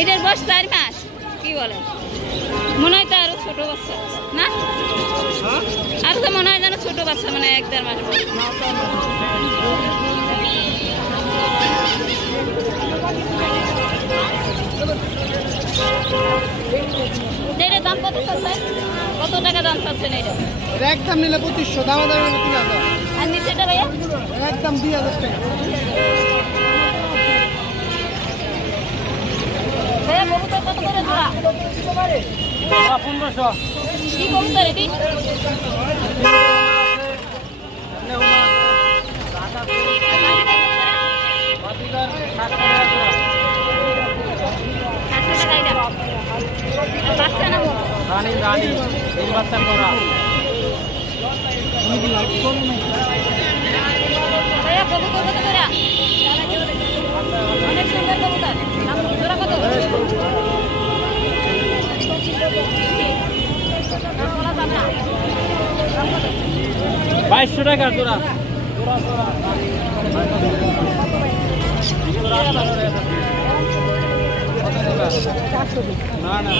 এটার বয়স 4 মাস। কি বলে মনে হয় তো আরো ছোট বাচ্চা না? আর তো মনে হয় যেন ছোট বাচ্চা, মানে 1-1.5 মাস বয়স। এটার দাম কত চলছে? কত টাকা দাম চাচ্ছেন এটা? একদম নিলে 2500, দাম দাম 3000। আর নিচেটা ভাইয়া একদম 2000 টাকা। ভাইয়া কবুতর কত করে জোড়া? 1500। কি কবুতর এটি? রানী রানী এই বাচ্চা করা ভাইয়া কবুতর কত করে? অনেক সুন্দর কবুতর। দাম জোড়া কত? 2200 টাকা জোড়া। না না